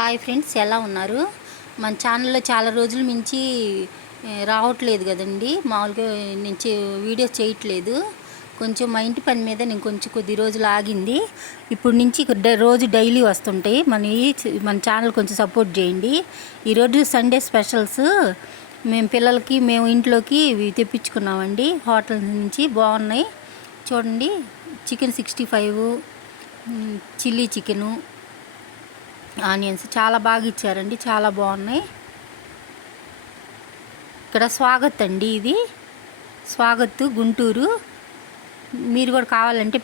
Hi friends, ఎలా ఉన్నారు? మన ఛానల్లో చాలా రోజుల నుంచి రావట్లేదు కదండి. మామూలుగా నుంచి వీడియోస్ చేయట్లేదు. కొంచెం మా ఇంటి పని మీద నేను కొద్ది రోజులు ఆగింది. ఇప్పుడు నుంచి రోజు డైలీ వస్తుంటాయి. మన ఛానల్ కొంచెం సపోర్ట్ చేయండి. ఈరోజు సండే స్పెషల్స్ మేము పిల్లలకి మేము ఇంట్లోకి తెప్పించుకున్నామండి. హోటల్ నుంచి బాగున్నాయి చూడండి. చికెన్ 65, చిల్లీ చికెను, ఆనియన్స్ చాలా బాగా ఇచ్చారండి, చాలా బాగున్నాయి. ఇక్కడ స్వాగత్ అండి, ఇది స్వాగత్ గుంటూరు. మీరు కూడా కావాలంటే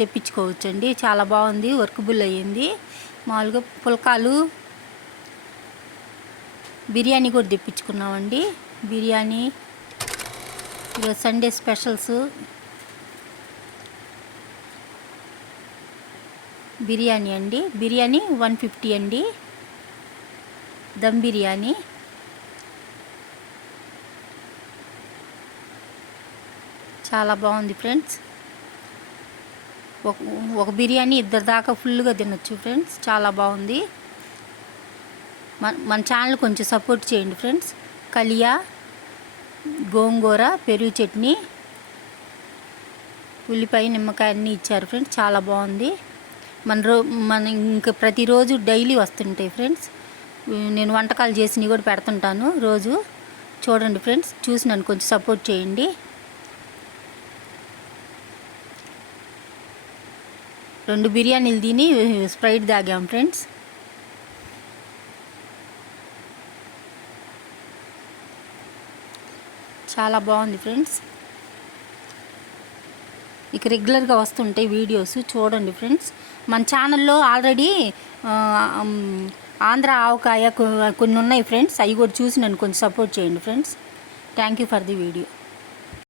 తెప్పించుకోవచ్చండి. చాలా బాగుంది, వర్కబుల్ అయ్యింది. మామూలుగా పుల్కాలు, బిర్యానీ కూడా తెప్పించుకున్నామండి. బిర్యానీ ఈరోజు సండే స్పెషల్స్. బిర్యానీ అండి, బిర్యానీ 150 అండి. దమ్ బిర్యానీ చాలా బాగుంది ఫ్రెండ్స్. ఒక బిర్యానీ ఇద్దరు దాకా ఫుల్గా తినొచ్చు ఫ్రెండ్స్, చాలా బాగుంది. మన ఛానల్ కొంచెం సపోర్ట్ చేయండి ఫ్రెండ్స్. కలియా, గోంగూర, పెరుగు చట్నీ, ఉల్లిపాయ, నిమ్మకాయ అన్నీ ఇచ్చారు ఫ్రెండ్స్, చాలా బాగుంది. మన ఇంకా ప్రతిరోజు డైలీ వస్తుంటాయి ఫ్రెండ్స్. నేను వంటకాలు చేసినవి కూడా పెడుతుంటాను రోజు. చూడండి ఫ్రెండ్స్, చూసి నన్ను కొంచెం సపోర్ట్ చేయండి. రెండు బిర్యానీలు తిని స్ప్రైట్ తాగాం ఫ్రెండ్స్. చాలా బాగుంది ఫ్రెండ్స్. ఇక రెగ్యులర్గా వస్తుంటాయి వీడియోస్, చూడండి ఫ్రెండ్స్. మన ఛానల్లో ఆల్రెడీ ఆంధ్ర ఆవకాయ కొన్ని ఉన్నాయి ఫ్రెండ్స్. అవి కూడా చూసి నన్ను కొంచెం సపోర్ట్ చేయండి friends. Thank you for the video.